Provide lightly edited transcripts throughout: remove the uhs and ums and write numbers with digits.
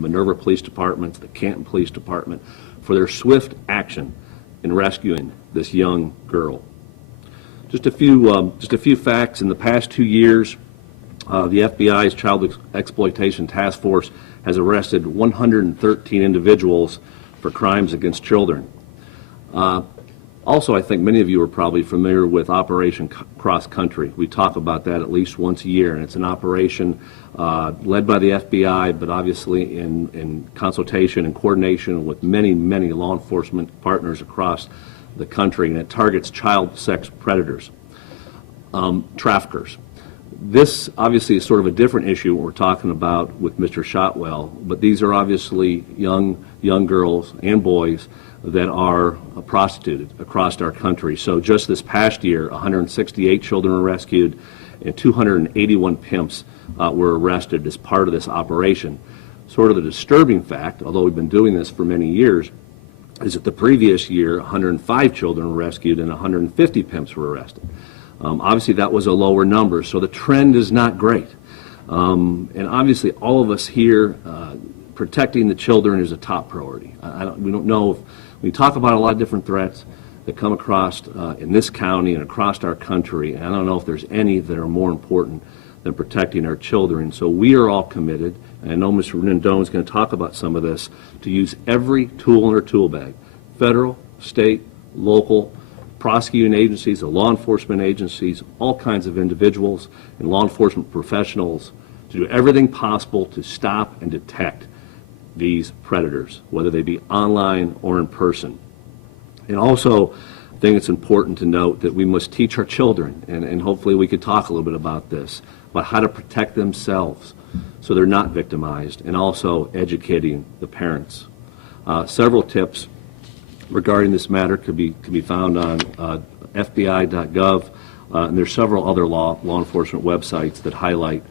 Minerva Police Department, the Canton Police Department, for their swift action in rescuing this young girl. Just a few facts. In the past 2 years, the FBI's Child Exploitation Task Force has arrested 113 individuals for crimes against children. Also, I think many of you are probably familiar with Operation Cross Country. We talk about that at least once a year, and it's an operation led by the FBI, but obviously in consultation and coordination with many, many law enforcement partners across the country, and it targets child sex predators, traffickers. This obviously is sort of a different issue we're talking about with Mr. Shotwell, but these are obviously young girls and boys that are prostituted across our country. So just this past year, 168 children were rescued and 281 pimps were arrested as part of this operation. Sort of the disturbing fact, although we've been doing this for many years, is that the previous year, 105 children were rescued and 150 pimps were arrested. Obviously, that was a lower number, so the trend is not great. And obviously, all of us here, protecting the children is a top priority. We don't know if we talk about a lot of different threats that come across in this county and across our country, and I don't know if there's any that are more important than protecting our children. So we are all committed, and I know Mr. Rendon is going to talk about some of this, to use every tool in our tool bag, federal, state, local, prosecuting agencies, the law enforcement agencies, all kinds of individuals and law enforcement professionals to do everything possible to stop and detect these predators, whether they be online or in person. And also, I think it's important to note that we must teach our children, and hopefully we could talk a little bit about this, about how to protect themselves so they're not victimized, and also educating the parents. Several tips regarding this matter could be found on FBI.gov, and there's several other law enforcement websites that highlight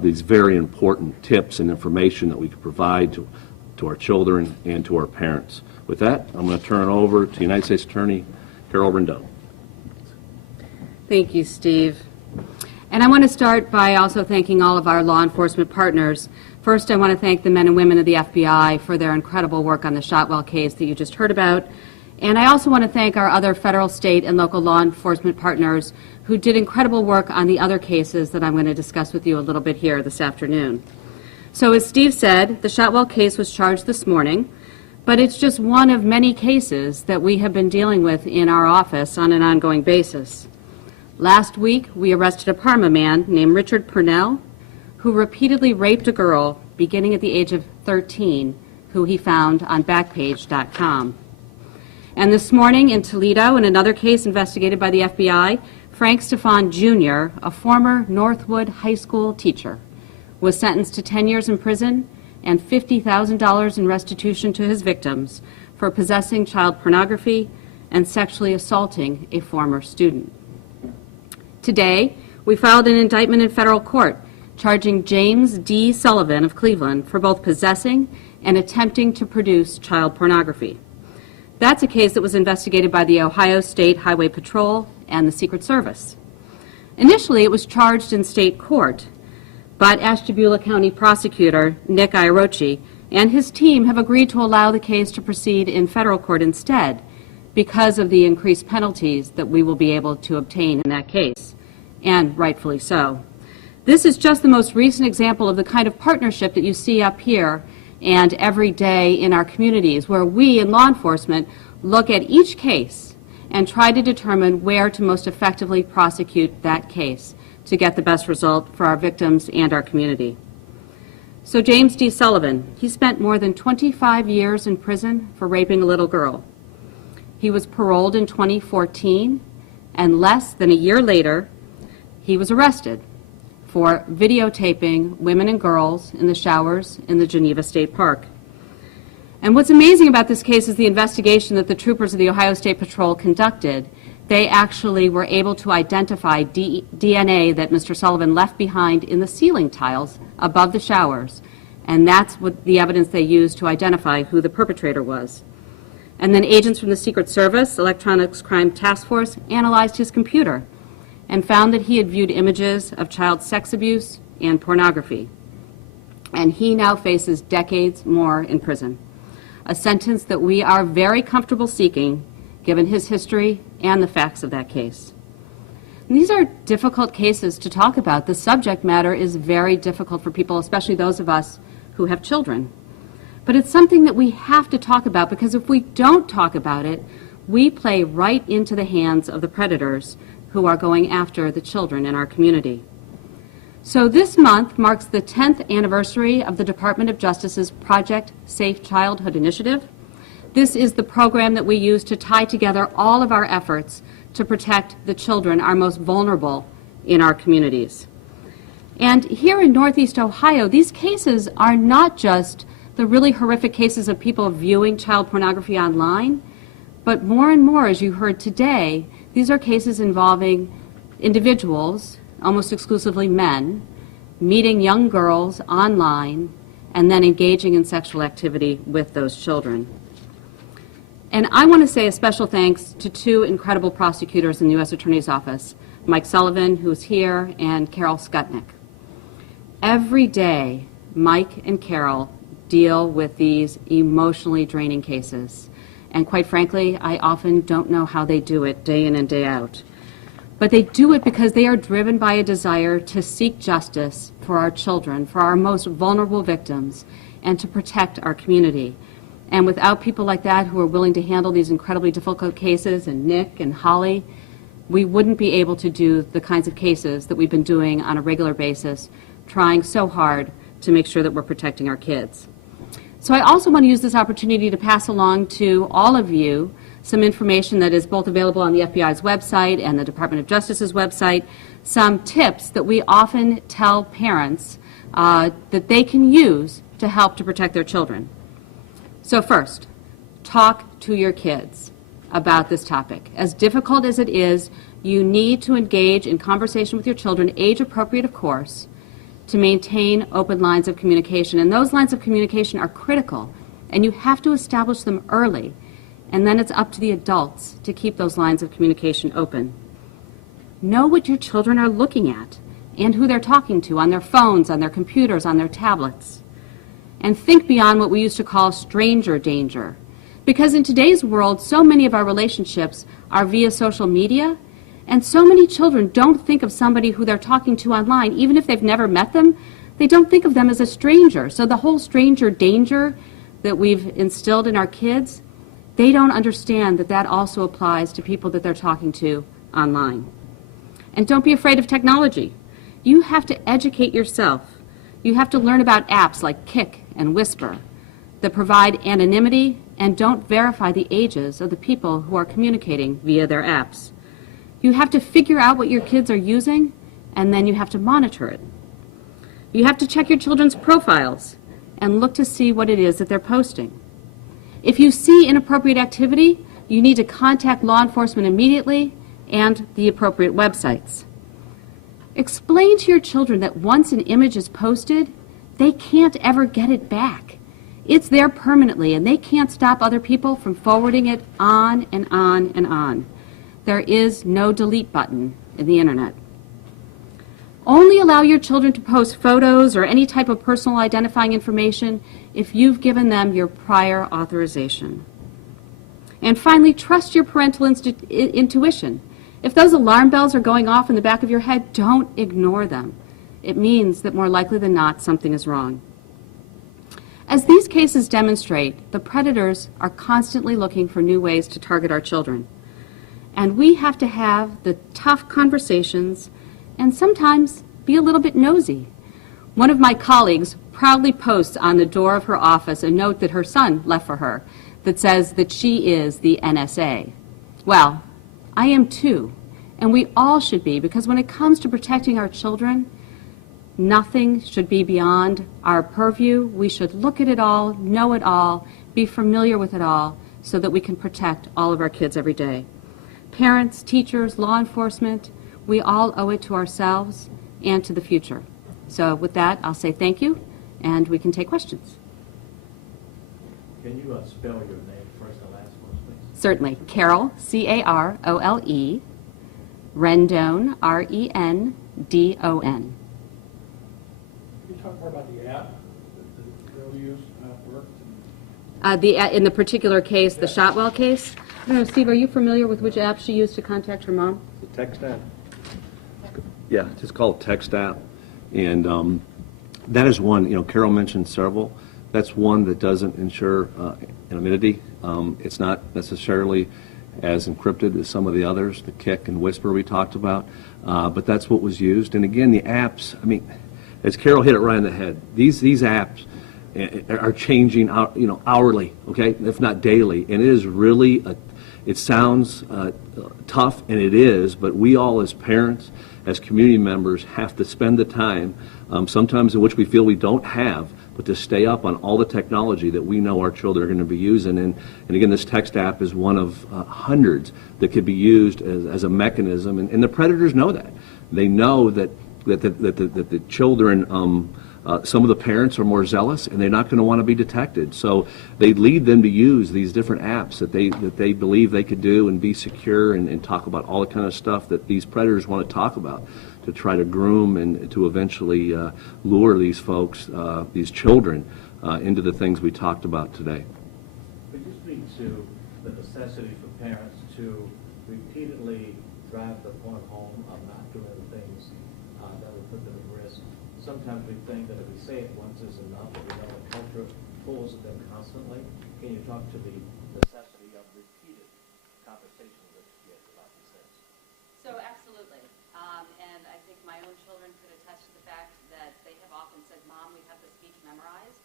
these very important tips and information that we can provide to our children and to our parents. With that, I'm going to turn it over to United States Attorney Carol Rendon. Thank you, Steve. And I want to start by also thanking all of our law enforcement partners. First, I want to thank the men and women of the FBI for their incredible work on the Shotwell case that you just heard about. And I also want to thank our other federal, state, and local law enforcement partners who did incredible work on the other cases that I'm going to discuss with you a little bit here this afternoon. So as Steve said, the Shotwell case was charged this morning, but it's just one of many cases that we have been dealing with in our office on an ongoing basis. Last week, we arrested a Parma man named Richard Purnell, who repeatedly raped a girl beginning at the age of 13, who he found on Backpage.com. And this morning in Toledo, in another case investigated by the FBI, Frank Stefan Jr., a former Northwood High School teacher, was sentenced to 10 years in prison and $50,000 in restitution to his victims for possessing child pornography and sexually assaulting a former student. Today, we filed an indictment in federal court charging James D. Sullivan of Cleveland for both possessing and attempting to produce child pornography. That's a case that was investigated by the Ohio State Highway Patrol and the Secret Service. Initially, it was charged in state court, but Ashtabula County Prosecutor Nick Iarocci and his team have agreed to allow the case to proceed in federal court instead because of the increased penalties that we will be able to obtain in that case, and rightfully so. This is just the most recent example of the kind of partnership that you see up here and every day in our communities, where we in law enforcement look at each case and try to determine where to most effectively prosecute that case to get the best result for our victims and our community. So James D. Sullivan, he spent more than 25 years in prison for raping a little girl. He was paroled in 2014, and less than a year later, he was arrested for videotaping women and girls in the showers in the Geneva State Park. And what's amazing about this case is the investigation that the troopers of the Ohio State Patrol conducted. They actually were able to identify DNA that Mr. Sullivan left behind in the ceiling tiles above the showers, and that's what the evidence they used to identify who the perpetrator was. And then agents from the Secret Service, Electronics Crime Task Force, analyzed his computer and found that he had viewed images of child sex abuse and pornography. and he now faces decades more in prison, a sentence that we are very comfortable seeking given his history and the facts of that case. And these are difficult cases to talk about. The subject matter is very difficult for people, especially those of us who have children. But it's something that we have to talk about, because if we don't talk about it, we play right into the hands of the predators who are going after the children in our community. So this month marks the 10th anniversary of the Department of Justice's Project Safe Childhood Initiative. This is the program that we use to tie together all of our efforts to protect the children, our most vulnerable in our communities. And here in Northeast Ohio, these cases are not just the really horrific cases of people viewing child pornography online, but more and more, as you heard today, these are cases involving individuals, almost exclusively men, meeting young girls online and then engaging in sexual activity with those children. And I want to say a special thanks to two incredible prosecutors in the U.S. Attorney's Office, Mike Sullivan, who's here, and Carol Skutnick. Every day, Mike and Carol deal with these emotionally draining cases. And quite frankly, I often don't know how they do it day in and day out. But they do it because they are driven by a desire to seek justice for our children, for our most vulnerable victims, and to protect our community. And without people like that who are willing to handle these incredibly difficult cases, and Nick and Holly, we wouldn't be able to do the kinds of cases that we've been doing on a regular basis, trying so hard to make sure that we're protecting our kids. So I also want to use this opportunity to pass along to all of you some information that is both available on the FBI's website and the Department of Justice's website, some tips that we often tell parents that they can use to help to protect their children. So first, talk to your kids about this topic. As difficult as it is, you need to engage in conversation with your children, age appropriate of course, to maintain open lines of communication. And those lines of communication are critical, and you have to establish them early. And then it's up to the adults to keep those lines of communication open. Know what your children are looking at and who they're talking to on their phones, on their computers, on their tablets. And think beyond what we used to call stranger danger. Because in today's world, so many of our relationships are via social media, and so many children don't think of somebody who they're talking to online, even if they've never met them, they don't think of them as a stranger. So the whole stranger danger that we've instilled in our kids, they don't understand that that also applies to people that they're talking to online. And don't be afraid of technology. You have to educate yourself. You have to learn about apps like Kik and Whisper that provide anonymity and don't verify the ages of the people who are communicating via their apps. You have to figure out what your kids are using, and then you have to monitor it. You have to check your children's profiles and look to see what it is that they're posting. If you see inappropriate activity, you need to contact law enforcement immediately and the appropriate websites. Explain to your children that once an image is posted, they can't ever get it back. It's there permanently, and they can't stop other people from forwarding it on and on and on. There is no delete button in the internet. Only allow your children to post photos or any type of personal identifying information if you've given them your prior authorization. And finally, trust your parental intuition. If those alarm bells are going off in the back of your head, don't ignore them. It means that more likely than not, something is wrong. As these cases demonstrate, the predators are constantly looking for new ways to target our children. And we have to have the tough conversations and sometimes be a little bit nosy. One of my colleagues proudly posts on the door of her office a note that her son left for her that says that she is the NSA. Well, I am too, and we all should be, because when it comes to protecting our children, nothing should be beyond our purview. We should look at it all, know it all, be familiar with it all, so that we can protect all of our kids every day. Parents, teachers, law enforcement, we all owe it to ourselves and to the future. So with that, I'll say thank you, and we can take questions. Can you spell your name first and last for us, please? Certainly. Carol, C-A-R-O-L-E, Rendon, R-E-N-D-O-N. Can you talk more about the app? use worked? In the particular case, the Shotwell case. I don't know, Steve, are you familiar with which app she used to contact her mom? The text app? Yeah, it's called text app. And that is one, Carol mentioned several. That's one that doesn't ensure anonymity. It's not necessarily as encrypted as some of the others, the Kick and Whisper we talked about. But that's what was used. And again, the apps, as Carol hit it right on the head, these apps are changing, hourly, okay, if not daily. And it is really, it sounds tough, and it is, but we all as parents, as community members, have to spend the time, sometimes in which we feel we don't have, but to stay up on all the technology that we know our children are going to be using. And again, this text app is one of hundreds that could be used as a mechanism, and the predators know that. They know that the children, some of the parents are more zealous, and they're not going to want to be detected. So they lead them to use these different apps that they believe they could do and be secure and talk about all the kind of stuff that these predators want to talk about, to try to groom and to eventually lure these folks, these children, into the things we talked about today. Could you speak to the necessity for parents to repeatedly drive the point home of not doing the things that would put them at risk? Sometimes we think that if we say it once is enough, but we know the culture pulls at them constantly. Can you talk to the necessity of repeated conversations with kids about these things? So absolutely. And I think my own children could attest to the fact that they have often said, Mom, we have the speech memorized.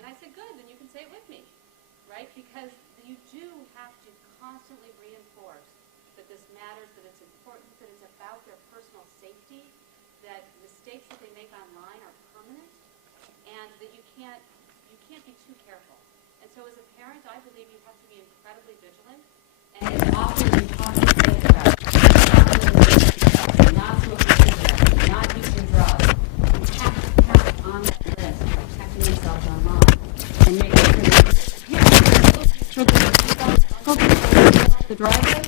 And I said, good, then you can say it with me, right? Because you do have to constantly reinforce that this matters, that it's important, that it's about their personal safety, that mistakes that they make online are permanent, and that you can't be too careful. And so as a parent, I believe you have to be incredibly vigilant. And as often as you talk to kids about not smoking cigarettes, not using drugs, you have to have on that list protecting themselves online and making sure that the driveway,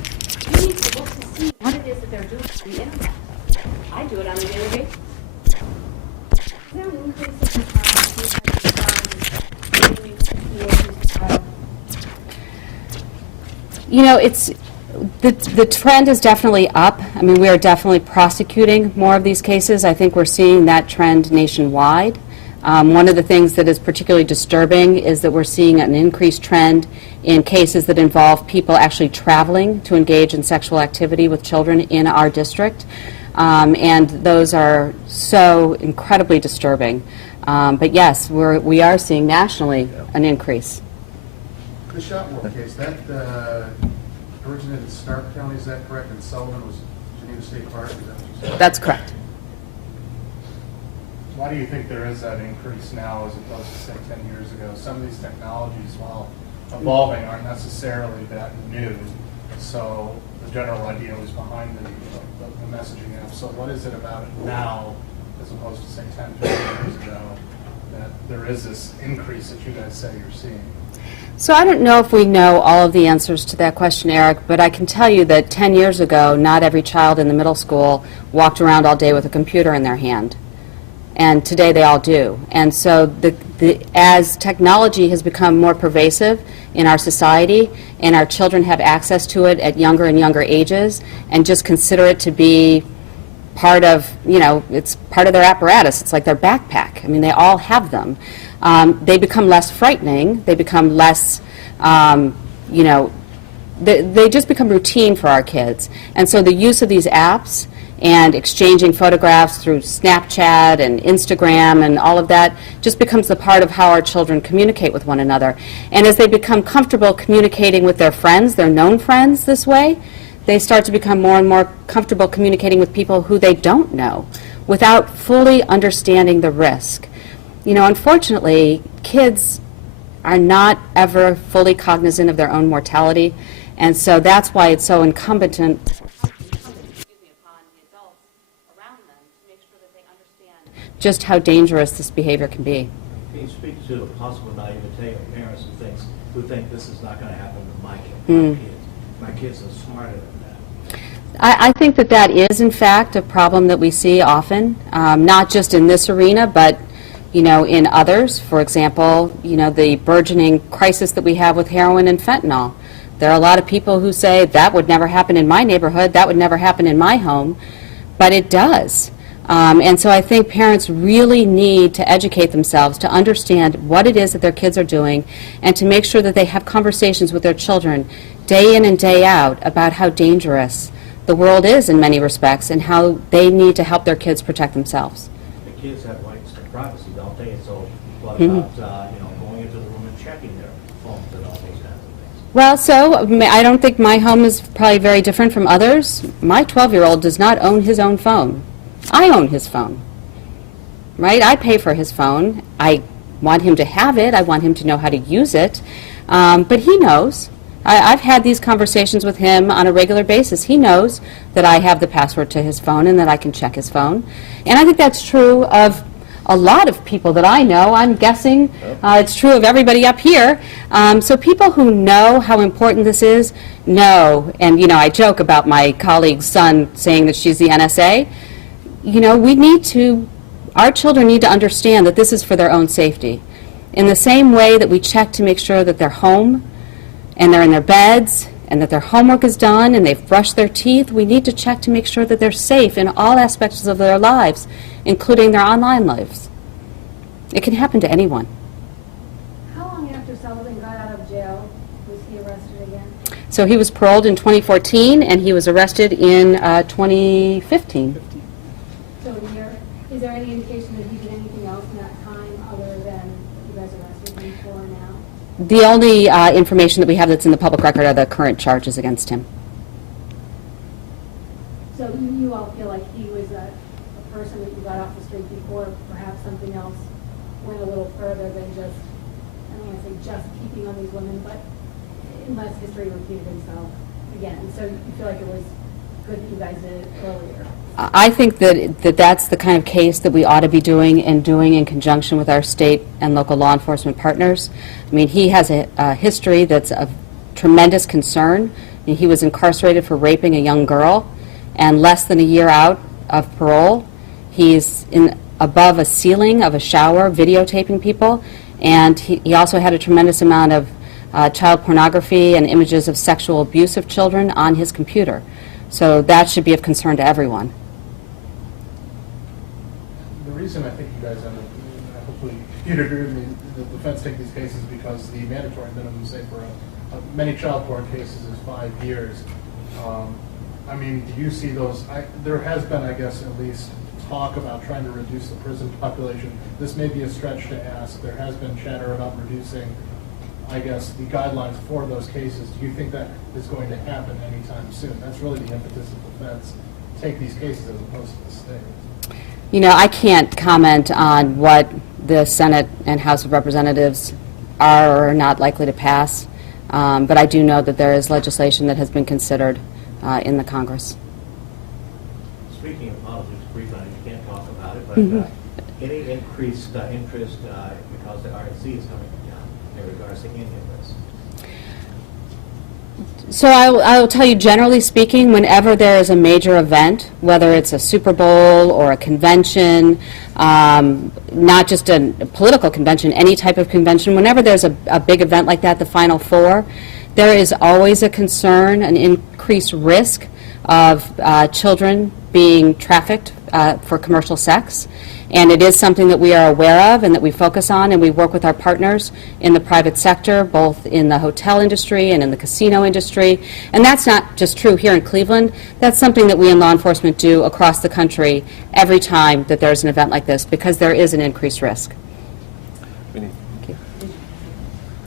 you need to look to see what it is that they're doing on the internet. I do it on a daily basis. Is there an increase in it's the trend is definitely up. We are definitely prosecuting more of these cases. I think we're seeing that trend nationwide. One of the things that is particularly disturbing is that we're seeing an increased trend in cases that involve people actually traveling to engage in sexual activity with children in our district. And those are so incredibly disturbing. But yes, we are seeing nationally an increase. The Shotwell case, that originated in Stark County, is that correct? And Sullivan was Geneva State Park, is that what you said? That's correct. Why do you think there is that increase now as opposed to, say, 10 years ago? Some of these technologies, while evolving, aren't necessarily that new. So the general idea was behind the messaging app. So what is it about it now, as opposed to, say, 10, 15 years ago, that there is this increase that you guys say you're seeing? So I don't know if we know all of the answers to that question, Eric, but I can tell you that 10 years ago, not every child in the middle school walked around all day with a computer in their hand. And today they all do. And so as technology has become more pervasive in our society, and our children have access to it at younger and younger ages, and just consider it to be part of, it's part of their apparatus. It's like their backpack. They all have them. They become less frightening. They become less, they just become routine for our kids. And so the use of these apps and exchanging photographs through Snapchat and Instagram and all of that just becomes the part of how our children communicate with one another. And as they become comfortable communicating with their friends, their known friends this way, they start to become more and more comfortable communicating with people who they don't know without fully understanding the risk. Unfortunately, kids are not ever fully cognizant of their own mortality, and so that's why it's so incumbent upon the adults around them to make sure that they understand just how dangerous this behavior can be. Can you speak to the possible naivete of parents who think this is not going to happen to my kids? My kids are smarter than that. I think that is, in fact, a problem that we see often, not just in this arena, but in others. For example, the burgeoning crisis that we have with heroin and fentanyl. There are a lot of people who say that would never happen in my neighborhood, that would never happen in my home, but it does. And so I think parents really need to educate themselves to understand what it is that their kids are doing and to make sure that they have conversations with their children day in and day out about how dangerous the world is in many respects and how they need to help their kids protect themselves. The kids have rights to privacy, don't they? And so what about, going into the room and checking their phones and all those kinds of things? Well, so I don't think my home is probably very different from others. My 12-year-old does not own his own phone. I own his phone, right? I pay for his phone. I want him to have it. I want him to know how to use it. But he knows. I've had these conversations with him on a regular basis. He knows that I have the password to his phone and that I can check his phone. And I think that's true of a lot of people that I know. I'm guessing it's true of everybody up here. So people who know how important this is know. And, I joke about my colleague's son saying that she's the NSA. Our children need to understand that this is for their own safety. In the same way that we check to make sure that they're home and they're in their beds and that their homework is done and they've brushed their teeth, we need to check to make sure that they're safe in all aspects of their lives, including their online lives. It can happen to anyone. How long after Sullivan got out of jail was he arrested again? So he was paroled in 2014 and he was arrested in 2015. So a year. Is there any indication that he did anything else in that time other than you guys arrested him for now? The only information that we have that's in the public record are the current charges against him. So you all feel like he was a person that you got off the street before perhaps something else went a little further than just, I don't want to say just keeping on these women, but unless history repeated itself again. So you feel like it was good that you guys did it earlier? I think that's the kind of case that we ought to be doing in conjunction with our state and local law enforcement partners. I mean, he has a history that's of tremendous concern. He was incarcerated for raping a young girl, and less than a year out of parole, he's above a ceiling of a shower videotaping people, and he also had a tremendous amount of child pornography and images of sexual abuse of children on his computer. So that should be of concern to everyone. The reason I think you guys hopefully you'd agree with me, the defense take these cases because the mandatory minimum, say for many child porn cases, is 5 years. I mean, do you see those? There has been, I guess, at least talk about trying to reduce the prison population. This may be a stretch to ask. There has been chatter about reducing, I guess, the guidelines for those cases. Do you think that is going to happen anytime soon? That's really the impetus of defense. Take these cases as opposed to the state. I can't comment on what the Senate and House of Representatives are or are not likely to pass, but I do know that there is legislation that has been considered in the Congress. Speaking of politics, briefly, you can't talk about it, but any increased interest because the RNC is coming down in regards to Indian risk? So I will tell you, generally speaking, whenever there is a major event, whether it's a Super Bowl or a convention, not just a political convention, any type of convention, whenever there's a big event like that, the Final Four, there is always a concern, an increased risk of children being trafficked for commercial sex. And it is something that we are aware of and that we focus on, and we work with our partners in the private sector, both in the hotel industry and in the casino industry. And that's not just true here in Cleveland. That's something that we in law enforcement do across the country every time that there's an event like this, because there is an increased risk. Thank you.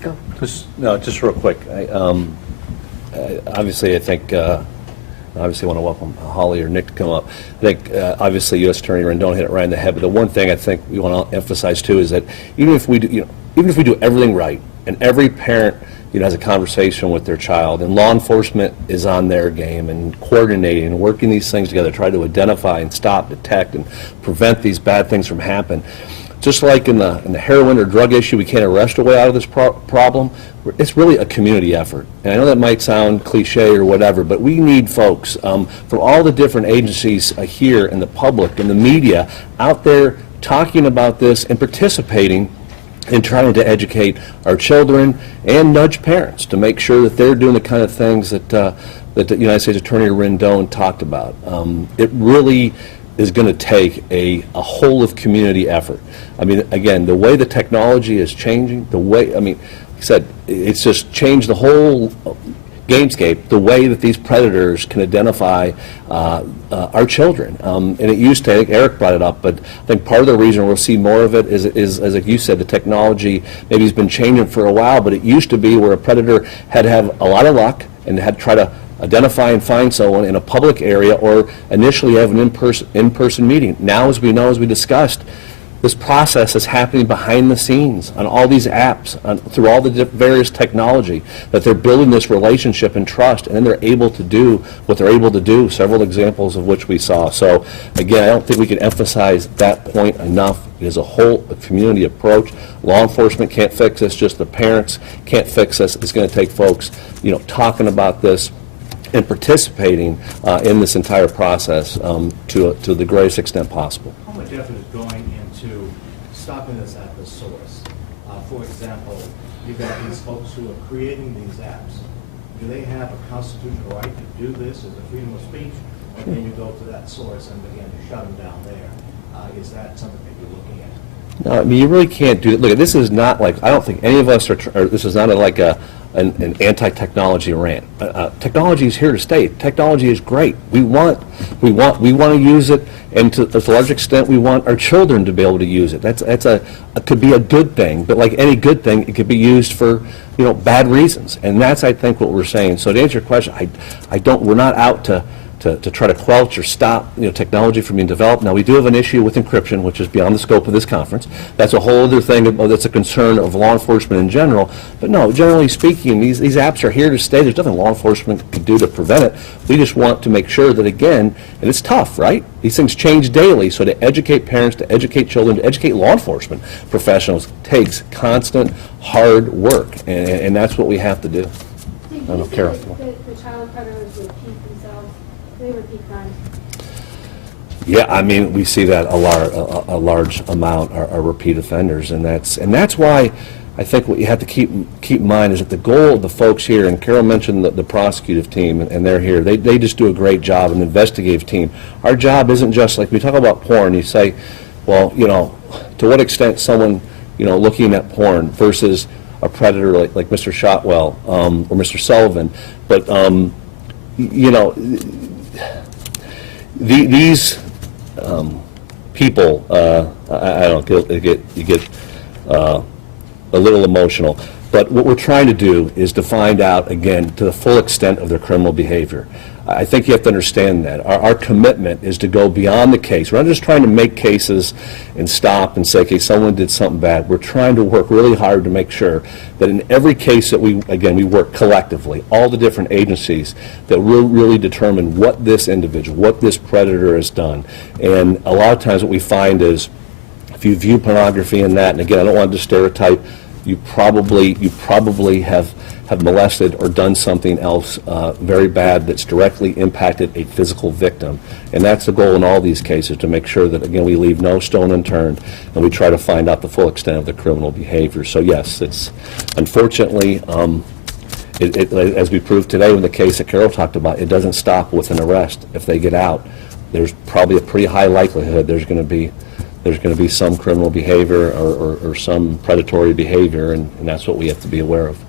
Go. Just real quick. Obviously, I think obviously want to welcome Holly or Nick to come up. I think obviously U.S. Attorney Rendon hit it right in the head, but the one thing I think we want to emphasize too is that even if we do, even if we do everything right and every parent has a conversation with their child and law enforcement is on their game and coordinating and working these things together, try to identify and stop, detect, and prevent these bad things from happening. Just like in the heroin or drug issue, we can't arrest a way out of this problem. It's really a community effort. And I know that might sound cliche or whatever, but we need folks from all the different agencies here and the public and the media out there talking about this and participating in trying to educate our children and nudge parents to make sure that they're doing the kind of things that that the United States Attorney Rendon talked about. It really is going to take a whole of community effort. I mean, again, the way the technology is changing, the way, I mean, like I said, it's just changed the whole gamescape, the way that these predators can identify our children. And it used to, I think Eric brought it up, but I think part of the reason we'll see more of it is as like you said, the technology maybe has been changing for a while, but it used to be where a predator had to have a lot of luck and had to try to identify and find someone in a public area or initially have an in-person meeting. Now, as we know, as we discussed, this process is happening behind the scenes on all these apps, through all the various technology, that they're building this relationship and trust, and then they're able to do what they're able to do, several examples of which we saw. So, again, I don't think we can emphasize that point enough. It is a whole community approach. Law enforcement can't fix this, just the parents can't fix this. It's going to take folks, you know, talking about this and participating in this entire process to the greatest extent possible. How much effort is going into stopping this at the source? For example, you've got these folks who are creating these apps. Do they have a constitutional right to do this as a freedom of speech? Or can you go to that source and begin to shut them down there? Is that something that you're looking at? No, I mean, you really can't do it. Look, this is not like, I don't think any of us are, this is not like an anti-technology rant. Technology is here to stay. Technology is great. We want to use it, and to a large extent, we want our children to be able to use it. It could be a good thing, but like any good thing, it could be used for, you know, bad reasons. And that's, I think, what we're saying. So to answer your question, we're not out to try to quelch or stop, you know, technology from being developed. Now, we do have an issue with encryption, which is beyond the scope of this conference. That's a whole other thing that's a concern of law enforcement in general. But no, generally speaking, these apps are here to stay. There's nothing law enforcement can do to prevent it. We just want to make sure that, again, and it's tough, right? These things change daily, so to educate parents, to educate children, to educate law enforcement professionals takes constant, hard work, and that's what we have to do. Steve, I don't know, do you Carol. think the child predators repeat themselves? They repeat crimes. Yeah, I mean, we see that a large amount are repeat offenders, and that's why I think what you have to keep in mind is that the goal of the folks here, and Carol mentioned the prosecutive team, and they're here. They just do a great job, an investigative team. Our job isn't just like we talk about porn. You say, well, you know, to what extent someone, you know, looking at porn versus a predator like Mr. Shotwell or Mr. Sullivan, but you know. These people, I don't know, you get a little emotional. But what we're trying to do is to find out, again, to the full extent of their criminal behavior. I think you have to understand that. Our commitment is to go beyond the case. We're not just trying to make cases and stop and say, okay, someone did something bad. We're trying to work really hard to make sure that in every case that we work collectively, all the different agencies, that we'll really determine what this individual, what this predator has done. And a lot of times what we find is, if you view pornography in that, and again, I don't want to stereotype, you probably have molested or done something else very bad that's directly impacted a physical victim. And that's the goal in all these cases, to make sure that, again, we leave no stone unturned and we try to find out the full extent of the criminal behavior. So yes, it's unfortunately, as we proved today with the case that Carol talked about, it doesn't stop with an arrest. If they get out, there's probably a pretty high likelihood there's going to be some criminal behavior or some predatory behavior, and that's what we have to be aware of.